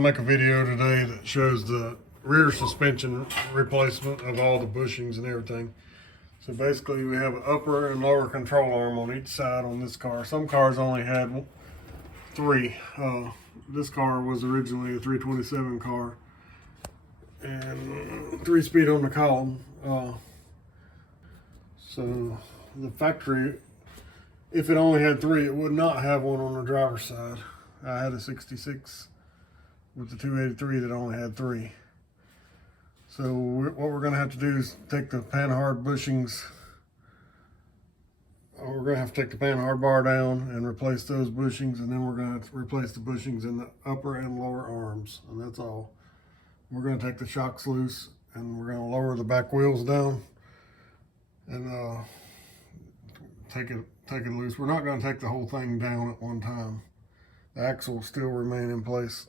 to make a video today that shows the rear suspension replacement of all the bushings and everything. So basically we have an upper and lower control arm on each side on this car. Some cars only had three. This car was originally a 327 car and 3-speed on the column. So the factory, if it only had three, it would not have one on the driver's side. I had a 66 with the 283 that only had three. So what we're going to have to do is take the panhard bushings. We're going to have to take the panhard bar down and replace those bushings, and then we're going to replace the bushings in the upper and lower arms, and that's all. We're going to take the shocks loose, and we're going to lower the back wheels down and take it loose. We're not going to take the whole thing down at one time. The axle will still remain in place.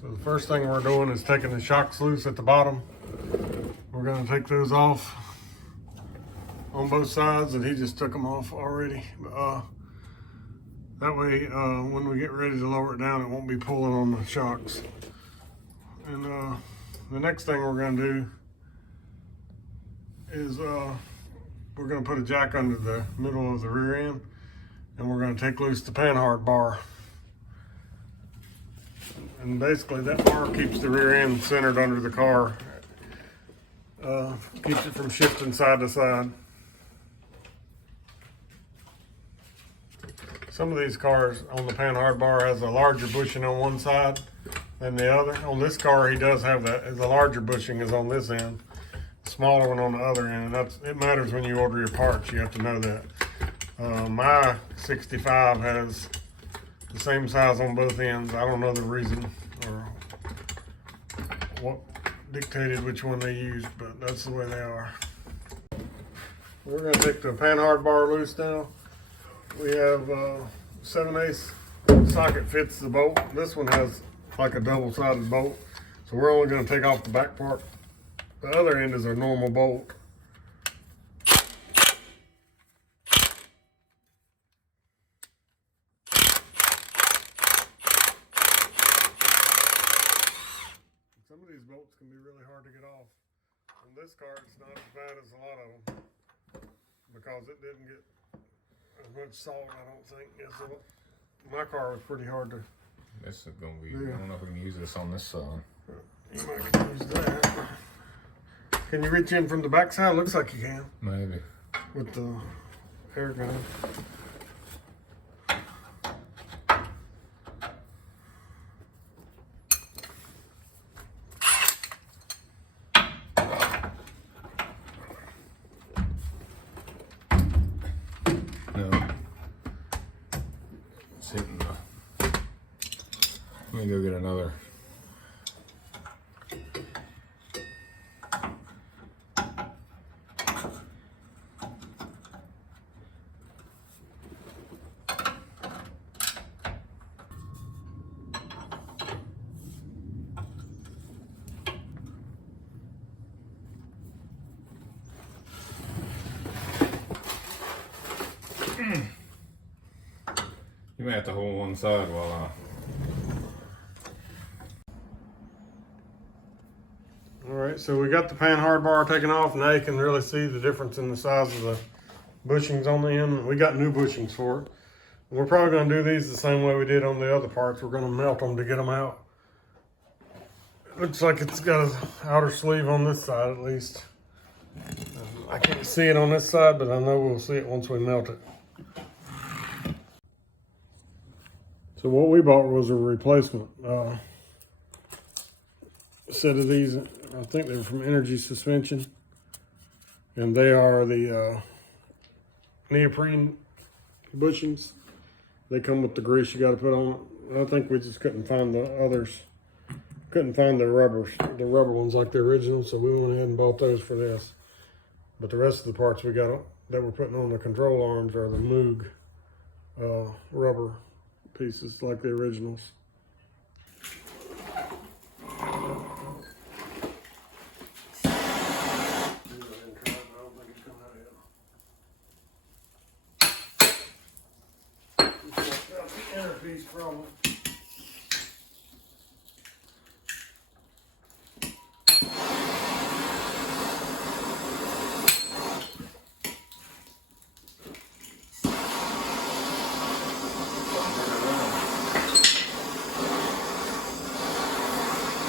So the first thing we're doing is taking the shocks loose at the bottom. We're going to take those off on both sides, and he just took them off already. That way, when we get ready to lower it down, it won't be pulling on the shocks. And the next thing we're going to do is we're going to put a jack under the middle of the rear end, and we're going to take loose the panhard bar. And basically that bar keeps the rear end centered under the car, keeps it from shifting side to side. Some of these cars on the panhard bar has a larger bushing on one side than the other. On this car, he does have that. The larger bushing is on this end, smaller one on the other end. It matters when you order your parts. You have to know that. My 65 has the same size on both ends. I don't know the reason or what dictated which one they used, but that's the way they are. We're going to take the panhard bar loose now. We have 7/8 socket fits the bolt. This one has like a double-sided bolt, so we're only going to take off the back part. The other end is a normal bolt. Some of these bolts can be really hard to get off. On this car, it's not as bad as a lot of them because it didn't get as much salt, I don't think. Yeah, so my car was pretty hard to. This is gonna be. Yeah. I don't know if we can use this on this side. You might can use that. Can you reach in from the back side? Looks like you can. Maybe. With the air gun. Let me go get another. You may have to hold one side while I. Alright, so we got the panhard bar taken off. Now you can really see the difference in the size of the bushings on the end. We got new bushings for it. We're probably going to do these the same way we did on the other parts. We're going to melt them to get them out. It looks like it's got an outer sleeve on this side at least. I can't see it on this side, but I know we'll see it once we melt it. So what we bought was a replacement set of these. I think they're from Energy Suspension, and they are the neoprene bushings. They come with the grease you got to put on it. I think we just couldn't find the others. Couldn't find the rubber ones like the original, so we went ahead and bought those for this. But the rest of the parts we got that we're putting on the control arms are the Moog rubber pieces like the originals. the inner piece from it.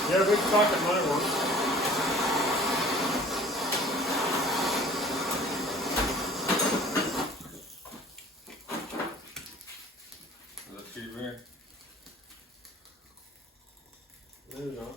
Yeah, big socket might work. Is that cheap here? There you go.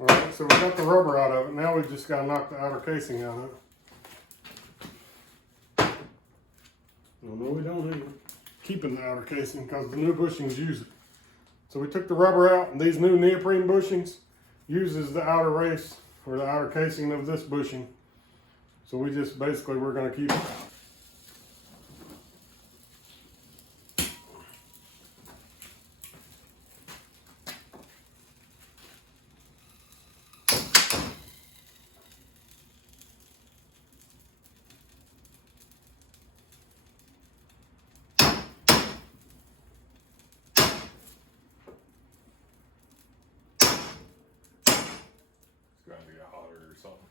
Alright, so we got the rubber out of it. Now we just got to knock the outer casing out of it. No, we don't need it. Keeping the outer casing because the new bushings use it. So we took the rubber out, and these new neoprene bushings uses the outer race or the outer casing of this bushing. So we just basically we're going to keep it. It's gonna be hotter or something.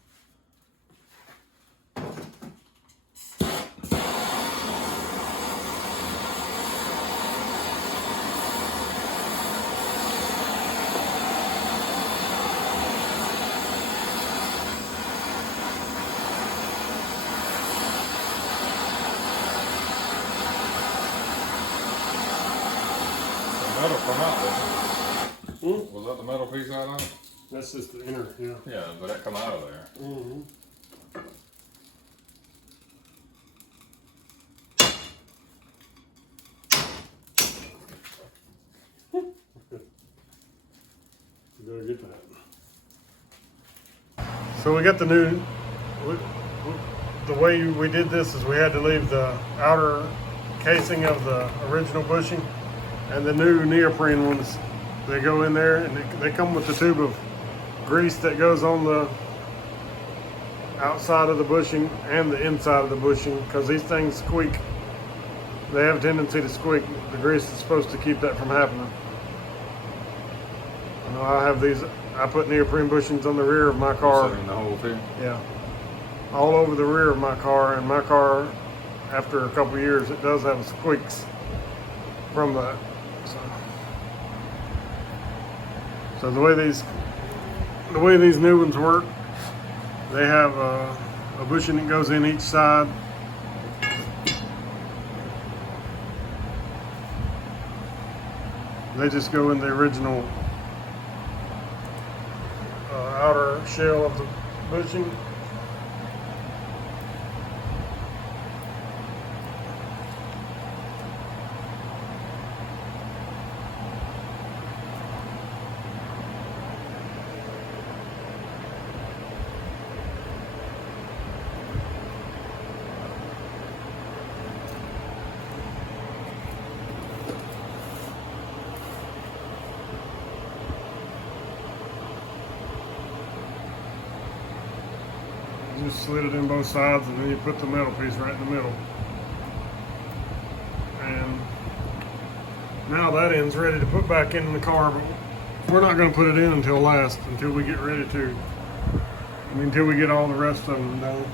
The metal come out, didn't it? Was that the metal piece out of it? That's just the inner, yeah. Yeah, but that come out of there. Mm-hmm. You gotta get that. So we got the new. The way we did this is we had to leave the outer casing of the original bushing, and the new neoprene ones. They go in there, and they come with the tube of grease that goes on the outside of the bushing and the inside of the bushing, because these things squeak. They have a tendency to squeak. The grease is supposed to keep that from happening. I know I have these. I put neoprene bushings on the rear of my car. In the whole thing. Yeah, all over the rear of my car, and my car, after a couple of years, it does have squeaks from that. So the way these new ones work, they have a bushing that goes in each side. They just go in the original outer shell of the bushing. Just slid it in both sides, and then you put the metal piece right in the middle. And now that end's ready to put back in the car, but we're not going to put it in until we get ready to. Until we get all the rest of them done.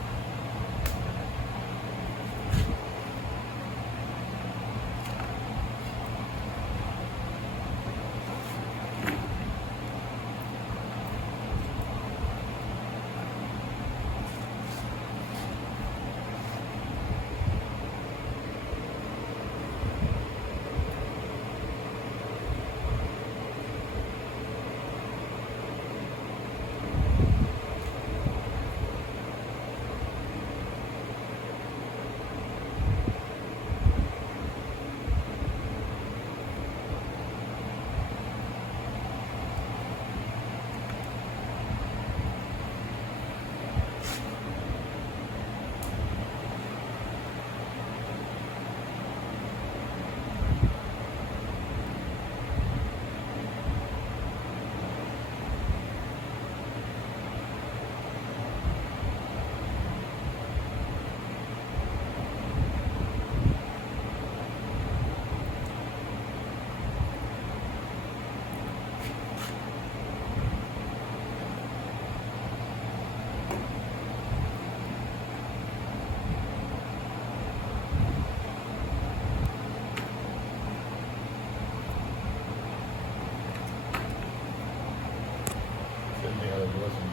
Shouldn't be other listen.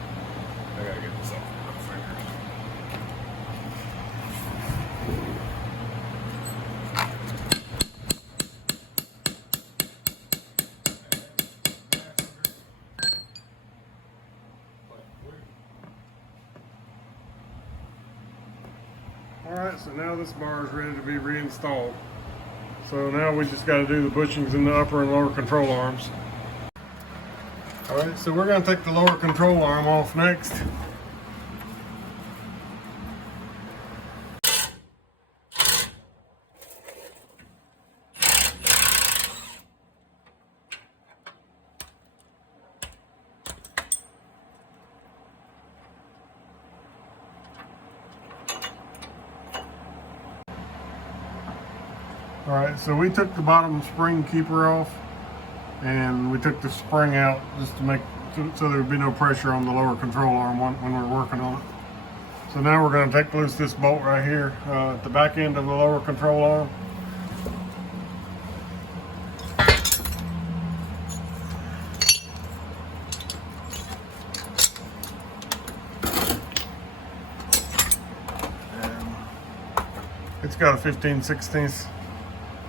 I gotta get this off my fingers. Alright, so now this bar is ready to be reinstalled. So now we just got to do the bushings in the upper and lower control arms. Alright, so we're going to take the lower control arm off next. Alright, so we took the bottom spring keeper off and we took the spring out just to make so there would be no pressure on the lower control arm when we're working on it. So now we're going to take loose this bolt right here at the back end of the lower control arm. And it's got a 15/16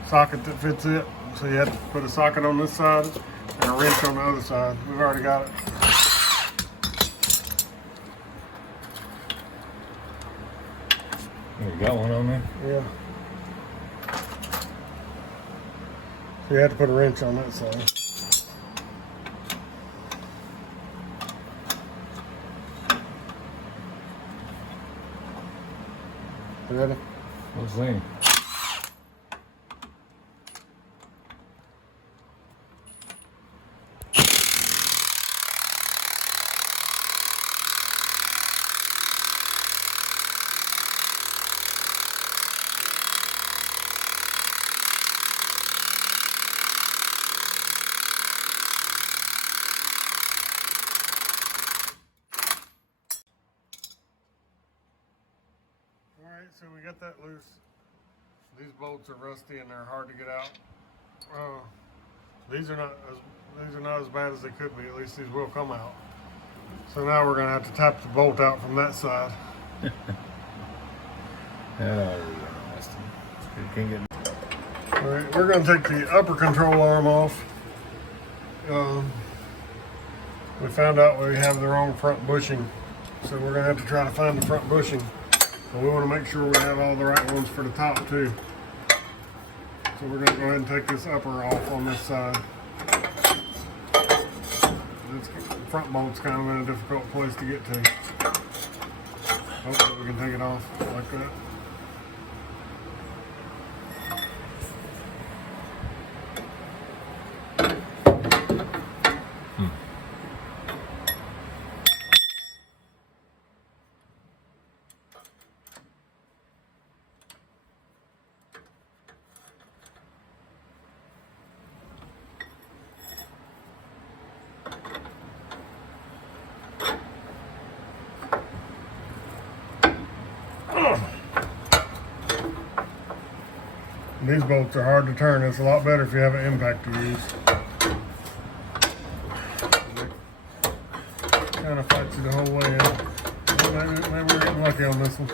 socket that fits it, so you have to put a socket on this side and a wrench on the other side. We've already got it. You got one on there? Yeah. So you have to put a wrench on that side. You ready? Let's see. Alright, so we got that loose. These bolts are rusty and they're hard to get out. These are not as bad as they could be. At least these will come out. So now we're going to have to tap the bolt out from that side. Oh, nasty. You can't get. Alright, we're going to take the upper control arm off. We found out we have the wrong front bushing, so we're going to have to try to find the front bushing. But we want to make sure we have all the right ones for the top too. So we're going to go ahead and take this upper off on this side. The front bolt's kind of in a difficult place to get to. Hopefully we can take it off like that. These bolts are hard to turn. It's a lot better if you have an impact to use. Kind of fights you the whole way in. Maybe we're getting lucky on this one.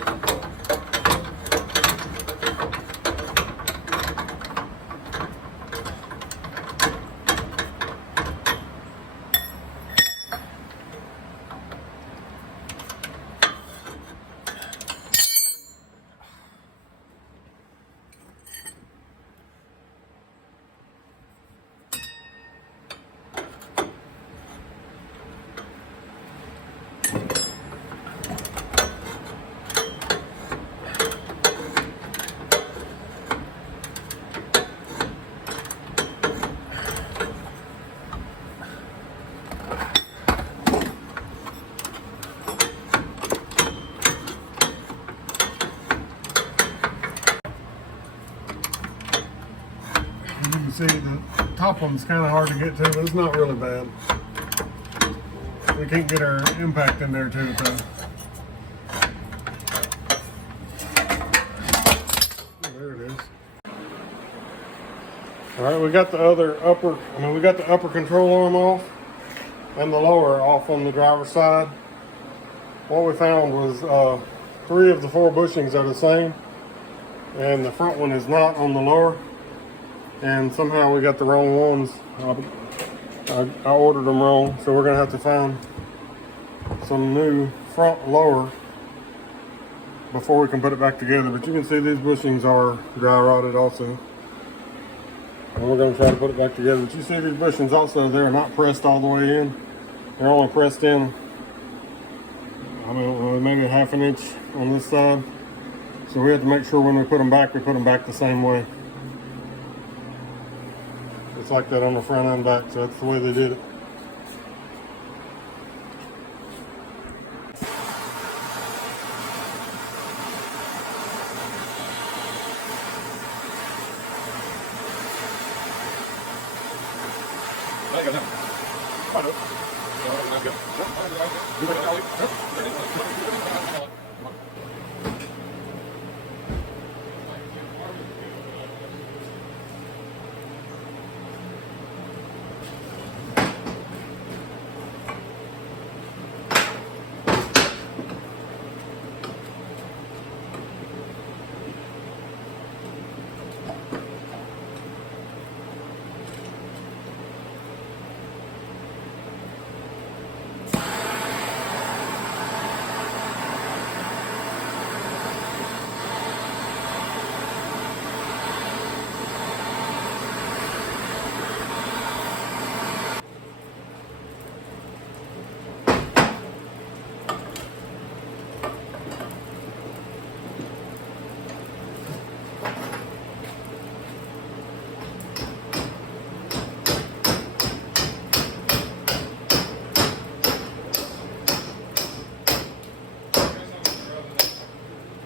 See, the top one's kind of hard to get to, but it's not really bad. We can't get our impact in there too, though. There it is. All right, we got the upper control arm off. and the lower off on the driver's side. What we found was 3 of the 4 bushings are the same, and the front one is not on the lower, and somehow we got the wrong ones. I ordered them wrong, so we're gonna have to find some new front lower before we can put it back together. But you can see these bushings are dry rotted also, and we're going to try to put it back together. But you see these bushings also, they're not pressed all the way in. They're only pressed in, I mean, maybe 1/2 inch on this side. So we have to make sure when we put them back the same way. It's like that on the front and back, so that's the way they did it.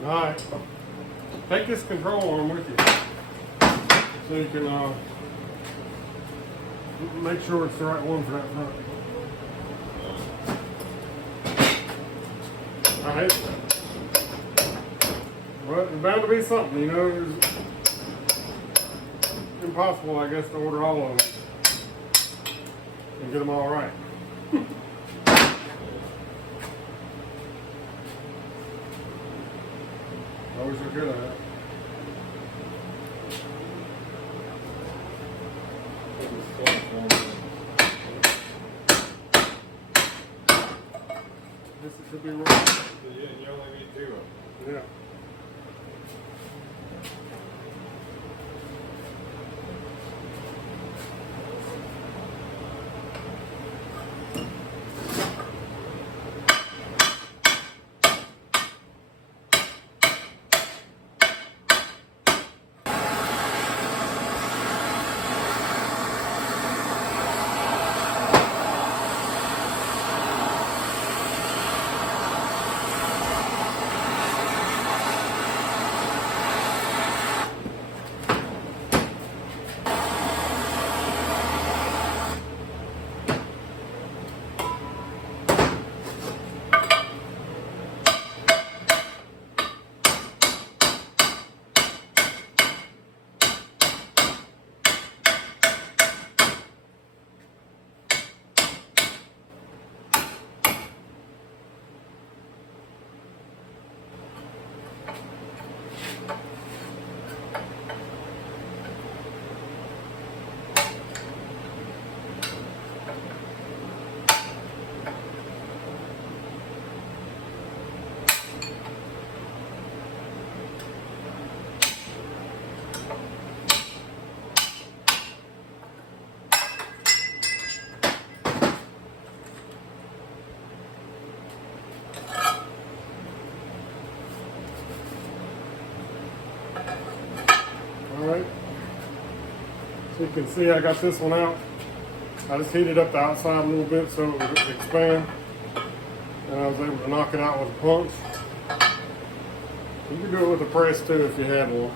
Alright, take this control arm with you so you can make sure it's the right one for that front. Alright, well, it's bound to be something, you know. It's impossible, I guess, to order all of them and get them all right. I wish I could have. This should be wrong. Yeah, you only need 2 of them. Yeah. Alright, so you can see I got this one out. I just heated up the outside a little bit so it would expand, and I was able to knock it out with a punch. You can do it with a press too if you had one.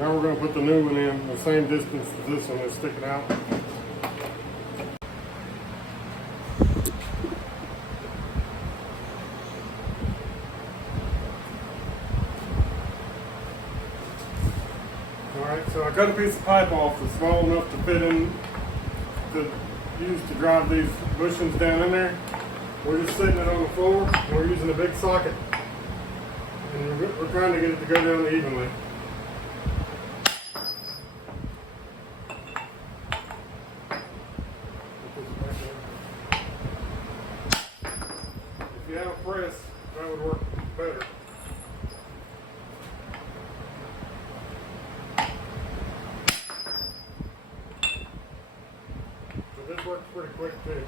Now we're going to put the new one in the same distance as this one is sticking out. Alright, so I cut a piece of pipe off that's small enough to fit in, to use to drive these bushings down in there. We're just sitting it on the floor, and we're using a big socket. And we're trying to get it to go down evenly. If you have a press, that would work better. So this works pretty quick too.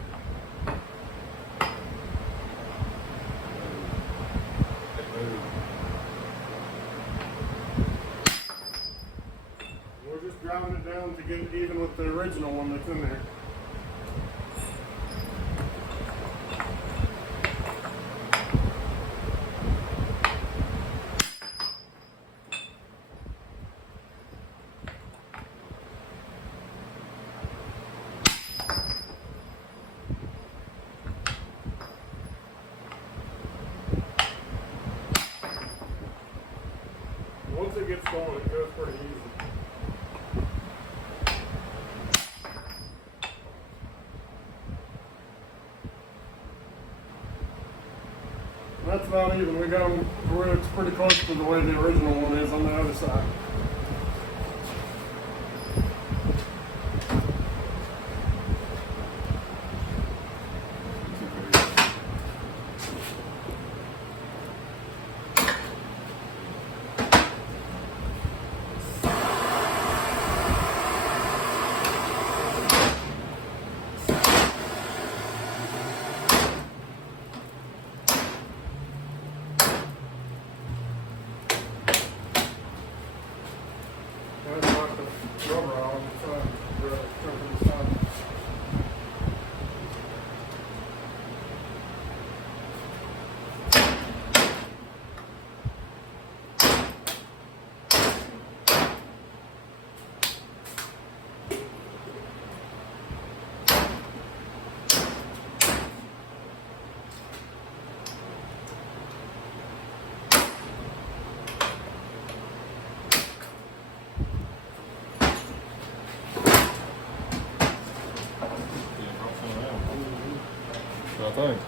We're just driving it down to get it even with the original one that's in there. Once it gets going, it goes pretty easy. That's about even. We got them to where it's pretty close to the way the original one is on the other side. That's not the rubber on the side, the company side. I think.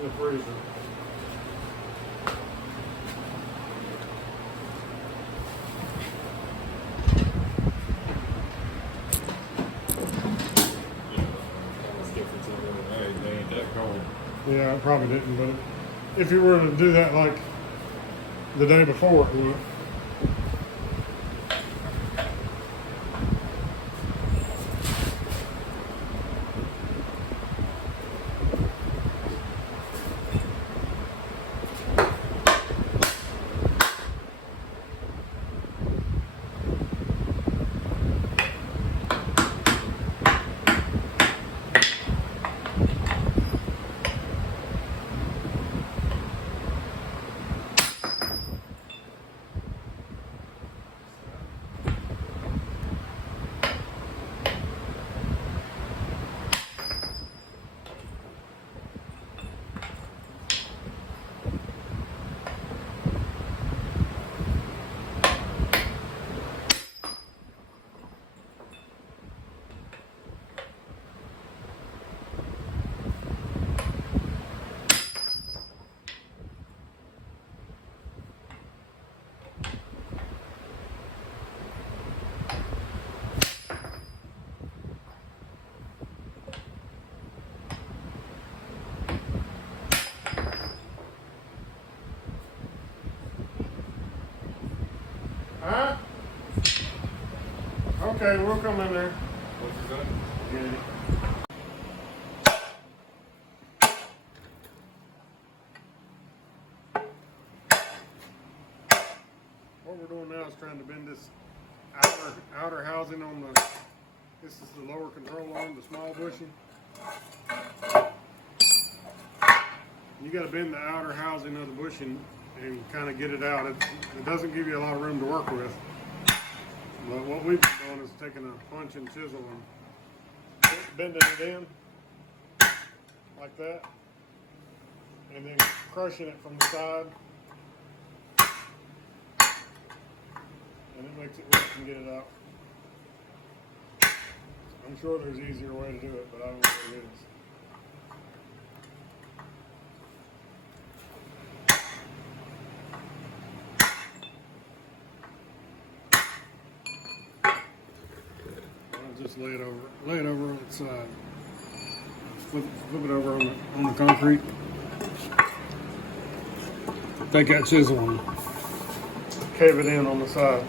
The freezer. Yeah, it probably didn't, but if you were to do that like the day before, it would. Okay, we'll come in there. What's he say? Get it. What we're doing now is trying to bend this outer housing on the. This is the lower control arm, the small bushing. You got to bend the outer housing of the bushing and kind of get it out. It doesn't give you a lot of room to work with. But what we've been doing is taking a punch and chisel and bending it in like that, and then crushing it from the side, and it makes it where you can get it out. I'm sure there's an easier way to do it, but I don't know what it is. Just lay it over on its side. Flip it over on the concrete. Take that chisel and cave it in on the side.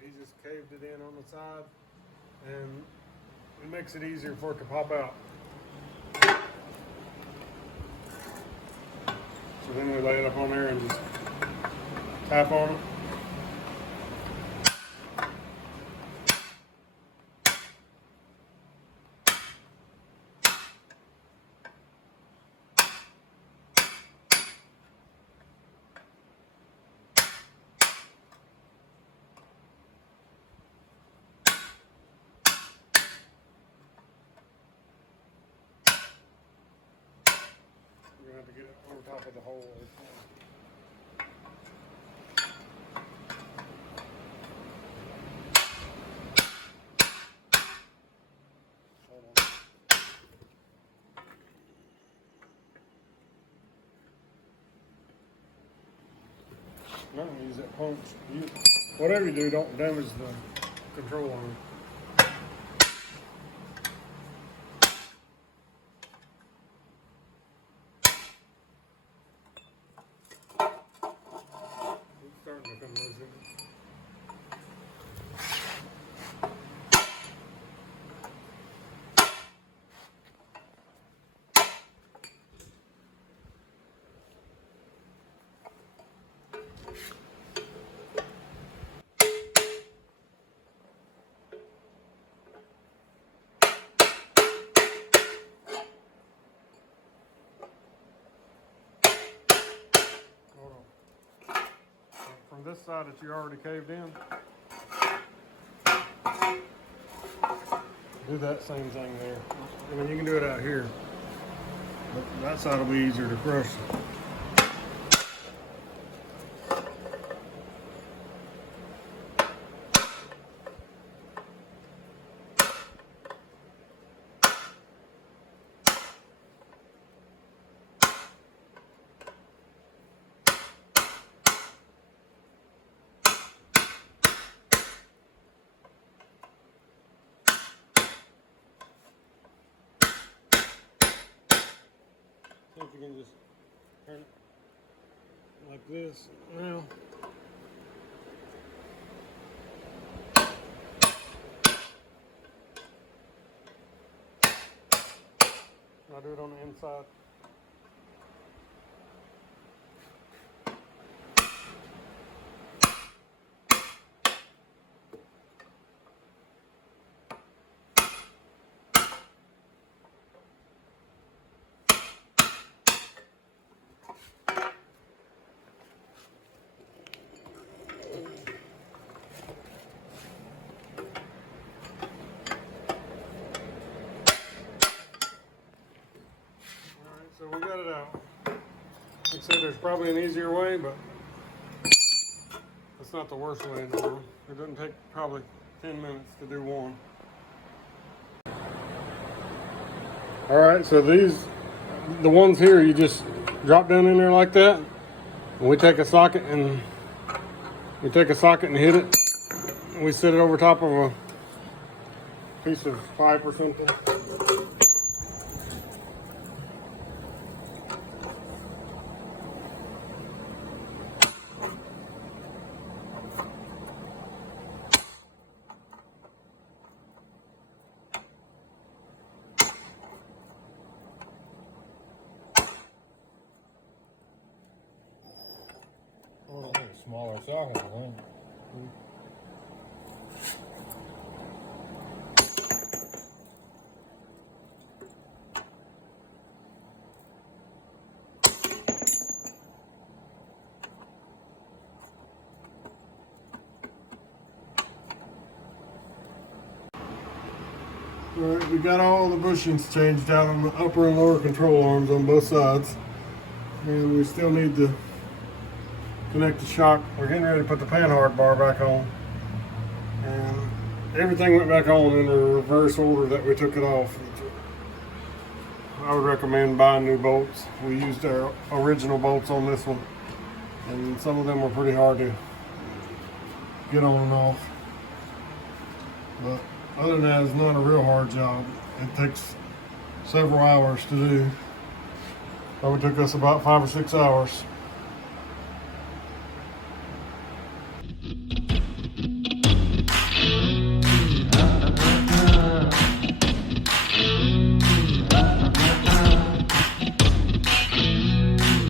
He just caved it in on the side, and it makes it easier for it to pop out. So then we lay it up on there and just tap on it. You're gonna have to get it over top of the hole. Hold on. I'm gonna use that punch. Whatever you do, don't damage the control arm. Starting to come loose. From this side that you already caved in, do that same thing there. I mean, you can do it out here, but that side will be easier to crush. See if you can just turn it like this now. I'll do it on the inside. So we got it out. Like I said, there's probably an easier way, but let's not the worst way in the world. It doesn't take probably 10 minutes to do one. All right, so the ones here, you just drop down in there like that. And we take a socket and hit it. And we set it over top of a piece of pipe or something. I think a smaller socket, I think. Alright, we got all the bushings changed out on the upper and lower control arms on both sides. And we still need to connect the shock. We're getting ready to put the panhard bar back on. And everything went back on in the reverse order that we took it off. I would recommend buying new bolts. We used our original bolts on this one. And some of them were pretty hard to get on and off. But other than that, it's not a real hard job. It takes several hours to do. Probably took us about 5 or 6 hours.